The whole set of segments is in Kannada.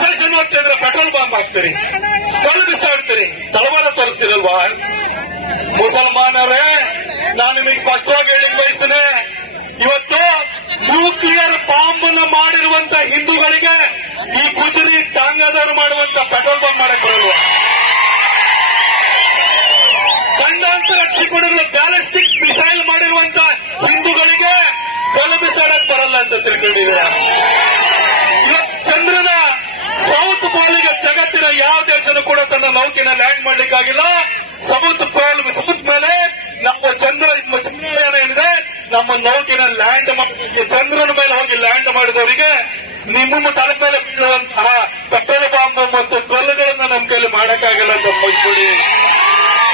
ಪ್ರೊಸೆಷನ್ ಇದ್ರೆ ಪೆಟ್ರೋಲ್ ಬಾಂಬ್ ಹಾಕ್ತೀರಿ. ಕೊಲೆ ಬಿಸಾಡ್ತೀರಿ. ತಳವಾರ ತೋರಿಸ್ತೀರಲ್ವಾ? ಮುಸಲ್ಮಾನರೇ, ನಾನು ನಿಮಗೆ ಸ್ಪಷ್ಟವಾಗಿ ಹೇಳಿ ಬಯಸ್ತೇನೆ. ಇವತ್ತು ನ್ಯೂಕ್ಲಿಯರ್ ಬಾಂಬ್ನ ಮಾಡಿರುವಂತ ಹಿಂದೂಗಳಿಗೆ ಈ ಗುಜರಿ ಟಾಂಗದವರು ಮಾಡುವಂತ ಪೆಟ್ರೋಲ್ ಬಾಂಬ್ ಮಾಡಕ್ ಬರಲ್ವಾ? ಖಂಡಾಂತರ ಕ್ಷಿಪಣಿಗಳು ಬ್ಯಾಲಿಸ್ಟಿಕ್ ಮಿಸೈಲ್ ಮಾಡಿರುವಂತ ಹಿಂದೂಗಳಿಗೆ ಕೊಲೆ ಬಿಸಾಡಕ್ ಬರಲ್ಲ ಅಂತ ತಿಳ್ಕೊಂಡಿದ್ದೀರಾ ಇವತ್ತು ಚಂದ್ರನ ಸೌತ್ ಪೋಲಿಗೆ ಜಗತ್ತಿನ ಯಾವ ದೇಶನೂ ಕೂಡ ತನ್ನ ನೌಕೆನ ಲ್ಯಾಂಡ್ ಮಾಡ್ಲಿಕ್ಕಾಗಿಲ್ಲ. ಸಮುದ್ರ ಸಮುದ್ರ ಮೇಲೆ ನಮ್ಮ ಚಂದ್ರ ಚಂದ್ರಯಾನ ಏನಿದೆ, ನಮ್ಮ ನೌಕೆನ ಲ್ಯಾಂಡ್ ಚಂದ್ರನ ಮೇಲೆ ಹೋಗಿ ಲ್ಯಾಂಡ್ ಮಾಡಿದವರಿಗೆ ನಿಮ್ಮ ತಲೆ ಮೇಲೆ ಬೀಳುವಂತಹ ಪೆಟ್ರೋಲ್ ಬಾಂಬ್ ಮತ್ತು ಕಲ್ಲುಗಳನ್ನ ನಮ್ಮ ಕೈಲಿ ಮಾಡಕ್ಕಾಗಲ್ಲ ಅಂತ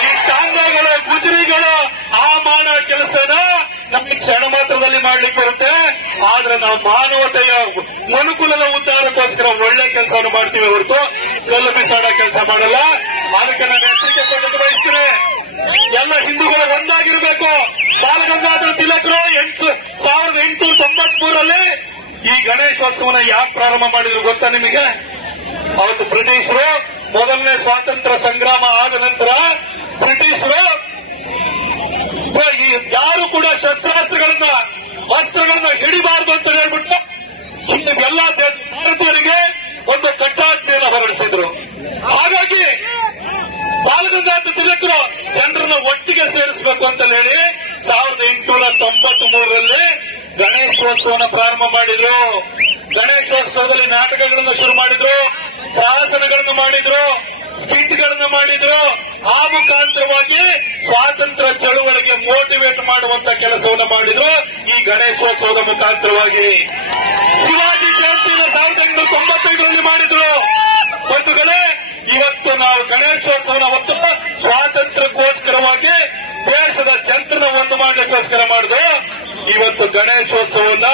ಈ ಟಾಂಗಗಳ ಗುಜರಿಗಳು ಆ ಮಾಡ ಕೆಲಸನ ನಮಗೆ ಕ್ಷಣ ಮಾತ್ರದಲ್ಲಿ ಮಾಡ್ಲಿಕ್ಕೆ ಬರುತ್ತೆ. ಆದ್ರೆ ನಾವು ಮಾನವತೆಯ ಮನುಕುಲದ ಉದ್ದಾರಕ್ಕೋಸ್ಕರ ಒಳ್ಳೆ ಕೆಲಸವನ್ನು ಮಾಡ್ತೀವಿ ಹೊರತು ಕಲ್ಲು ಬಿಸಾಡೋ ಕೆಲಸ ಮಾಡಲ್ಲ. ಅದಕ್ಕೆ ನಾನು ಎಚ್ಚರಿಕೆ ಬಯಸ್ತೇನೆ. ಎಲ್ಲ ಹಿಂದೂಗಳು ಒಂದಾಗಿರಬೇಕು. ಬಾಲಗಂಗಾಧರ ತಿಲಕರು ಎಂಟು ಸಾವಿರದ ಎಂಟುನೂರ ತೊಂಬತ್ಮೂರಲ್ಲಿ ಈ ಗಣೇಶೋತ್ಸವನ ಯಾಕೆ ಪ್ರಾರಂಭ ಮಾಡಿದ್ರು ಗೊತ್ತಾ ನಿಮಗೆ? ಅವತ್ತು ಬ್ರಿಟಿಷರು ಮೊದಲನೇ ಸ್ವಾತಂತ್ರ್ಯ ಸಂಗ್ರಾಮ ಆದ ನಂತರ ಬ್ರಿಟಿಷರು ಈ ಯಾರು ಕೂಡ ಶಸ್ತ್ರಾಸ್ತ್ರಗಳನ್ನ ಅಸ್ತ್ರಗಳನ್ನ ಹಿಡಿಬಾರದು ಅಂತ ಹೇಳ್ಬಿಟ್ಟು ಹಿಂದೆ ಎಲ್ಲ ಭಾರತೀಯರಿಗೆ ಒಂದು ಕಟ್ಟಾಜ್ಞೆಯನ್ನು ಹೊರಡಿಸಿದ್ರು. ಹಾಗಾಗಿ ಬಾಲಗಂಗಾಧರ ತಿಲಕರು ಜನರನ್ನು ಒಟ್ಟಿಗೆ ಸೇರಿಸಬೇಕು ಅಂತ ಹೇಳಿ ಸಾವಿರದ ಎಂಟುನೂರ ತೊಂಬತ್ ಮೂರರಲ್ಲಿ ಗಣೇಶೋತ್ಸವನ ಪ್ರಾರಂಭ ಮಾಡಿದ್ರು. ಗಣೇಶೋತ್ಸವದಲ್ಲಿ ನಾಟಕಗಳನ್ನು ಶುರು ಮಾಡಿದ್ರು, ಪ್ರಹಸನಗಳನ್ನು ಮಾಡಿದ್ರು, ಸ್ಕಿಟ್ಗಳನ್ನು ಮಾಡಿದ್ರು. ಆ ಮುಖಾಂತರವಾಗಿ ಸ್ವಾತಂತ್ರ್ಯ ಚಳುವಳಿಗೆ ಮೋಟಿವೇಟ್ ಮಾಡುವಂತ ಕೆಲಸವನ್ನು ಮಾಡಿದ್ರು. ಗಣೇಶೋತ್ಸವದ ಮುಖಾಂತರವಾಗಿ ಶಿವಾಜಿ ಜಯಂತಿನ ಸಾವಿರದ ಎಂಟುನೂರ ತೊಂಬತ್ತೈದರಲ್ಲಿ ಮಾಡಿದ್ರು. ಬಂಧುಗಳೇ ಇವತ್ತು ನಾವು ಗಣೇಶೋತ್ಸವನ ಒಂದು ಸ್ವಾತಂತ್ರ್ಯಕ್ಕೋಸ್ಕರವಾಗಿ ದೇಶದ ಜನರನ್ನ ಒಂದು ಮಾಡಲಿಕ್ಕೋಸ್ಕರ ಮಾಡಿದ್ರು ಇವತ್ತು ಗಣೇಶೋತ್ಸವನ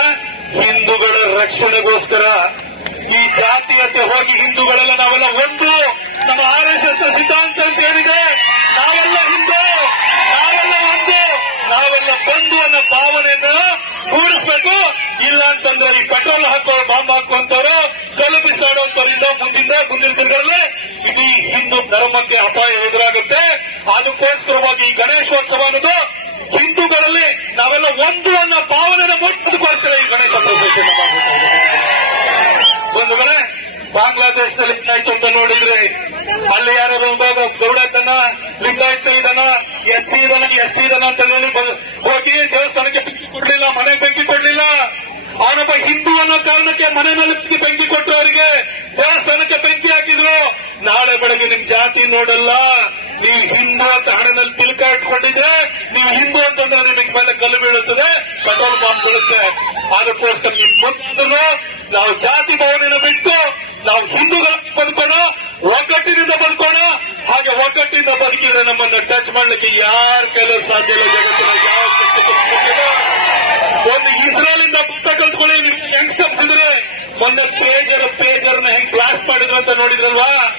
ಹಿಂದೂಗಳ ರಕ್ಷಣೆಗೋಸ್ಕರ ಈ ಜಾತಿಯತೆ ಹೋಗಿ ಹಿಂದೂಗಳೆಲ್ಲ ನಾವೆಲ್ಲ ಒಂದು ನಮ್ಮ ಆರ್ ಎಸ್ ಎಸ್ ಸಿದ್ಧಾಂತ ಅಂತ ಏನಿದೆ ನಾವೆಲ್ಲ ಹಿಂದೂ ನಾವೆಲ್ಲ ಒಂದು ನಾವೆಲ್ಲ ಬಂಧು ಅನ್ನೋ ಭಾವನೆಯನ್ನ ಮೂಡಿಸ್ಬೇಕು ಇಲ್ಲ ಅಂತಂದ್ರೆ ಈ ಪೆಟ್ರೋಲ್ ಹಾಕೋ ಬಾಂಬ್ ಹಾಕುವಂತವ್ರು ಕಲ್ಲು ಬಿಸಾಡುವಂತವರಿಂದ ಮುಂದಿಂದ ಮುಂದಿನ ದಿನಗಳಲ್ಲಿ ಇಡೀ ಹಿಂದೂ ಧರ್ಮಕ್ಕೆ ಅಪಾಯ ಎದುರಾಗುತ್ತೆ. ಅದಕ್ಕೋಸ್ಕರವಾಗಿ ಈ ಗಣೇಶೋತ್ಸವ ಅನ್ನೋದು ಹಿಂದೂಗಳಲ್ಲಿ ನಾವೆಲ್ಲ ಒಂದು ಅನ್ನೋ ಭಾವನೆನ ಮೂಡಿಸೋದಕ್ಕೋಸ್ಕರ ಈ ಗಣೇಶ ಬಂಧುಗಳೇ, ಬಾಂಗ್ಲಾದೇಶದಲ್ಲಿ ಏನಾಯ್ತು ಅಂತ ನೋಡಿದ್ರೆ ಅಲ್ಲಿ ಯಾರೋ ಗೌಡ ಇದ್ದಾನ ಲಿಂಗಾಯತ ಇದ್ದಾನ ಎಸ್ ಸಿ ಇದನ್ನ ಎಸ್ ಸಿ ಇದನ್ನ ಅಂತ ಹೇಳಿ ಬ- ಹೋಗಿ ದೇವಸ್ಥಾನಕ್ಕೆ ಬೆಂಕಿ ಕೊಡ್ಲಿಲ್ಲ ಮನೆಗೆ ಬೆಂಕಿ ಕೊಡ್ಲಿಲ್ಲ ಅವನೊಬ್ಬ ಹಿಂದೂ ಅನ್ನೋ ಕಾರಣಕ್ಕೆ ಮನೆ ಮೇಲೆ ಬೆಂಕಿ ಅವರಿಗೆ ದೇವಸ್ಥಾನಕ್ಕೆ ಬೆಂಕಿ ಹಾಕಿದ್ರು. ನಾಳೆ ಬೆಳಗ್ಗೆ ನಿಮ್ ಜಾತಿ ನೋಡಲ್ಲ. ನೀವು ಹಿಂದೂ ಅಂತ ಹಣದಲ್ಲಿ ತಿಲಕ ಇಟ್ಕೊಂಡಿದ್ರೆ ನೀವು ಹಿಂದೂ ಅಂತಂದ್ರೆ ನಿಮಗೆ ಮೇಲೆ ಕಲ್ಲು ಬೀಳುತ್ತದೆ, ಪೆಟ್ರೋಲ್ ಬಾಂಬ್ ಬೀಳುತ್ತೆ. ಅದಕ್ಕೋಸ್ಕರ ನಿಮ್ ಮುಂದೂ ನಾವು ಜಾತಿ ಭಾವನೆನ ಬಿಟ್ಟು ನಾವು ಹಿಂದೂಗಳ ಬದುಕೋಣ, ಒಗ್ಗಟ್ಟಿನಿಂದ ಬದುಕೋಣ. ಹಾಗೆ ಒಗ್ಗಟ್ಟಿನಿಂದ ಬದುಕಿದ್ರೆ ನಮ್ಮನ್ನ ಟಚ್ ಮಾಡ್ಲಿಕ್ಕೆ ಯಾರ ಕೆಲಸ ಸಾಧ್ಯ ಇಲ್ಲ ಯಾವ ಶಕ್ತಿಗೂ ಸಾಧ್ಯ ಇಲ್ಲ. ಒಂದು ಇಸ್ರೇಲ್ ಇಂದ ಬುದ್ಧ ಕಲ್ತ್ಕೊಳ್ಳಿ ನಿಮ್ಗೆ ಯಂಗ್ಸ್ಟರ್ಸ್ ಇದ್ರೆ ಮೊನ್ನೆ ಪೇಜರ್ ಪೇಜರ್ನ ಹೆಂಗ್ ಬ್ಲಾಸ್ಟ್ ಮಾಡಿದ್ರು ಅಂತ ನೋಡಿದ್ರಲ್ವಾ?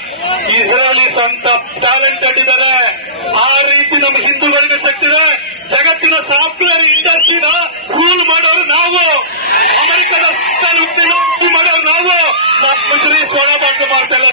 ಇಸ್ರೇಲಿಸ್ ಅಂತ ಟ್ಯಾಲೆಂಟೆಡ್ ಇದ್ದಾರೆ ಆ ರೀತಿ ನಮ್ಮ ಹಿಂದೂಗಳಿಗೆ ಶಕ್ತಿ ಇದೆ. ಜಗತ್ತಿನ ಸಾಫ್ಟ್ವೇರ್ ಇಂಡಸ್ಟ್ರಿನ ರೂಲ್ ಮಾಡೋರು ನಾವು. ಅಮೆರಿಕದ ಮಾಡೋರು ನಾವು. ನಾವು ಮುಜರಿ ಸೋನಾ ಮಾಡ್ತಾ ಇಲ್ಲ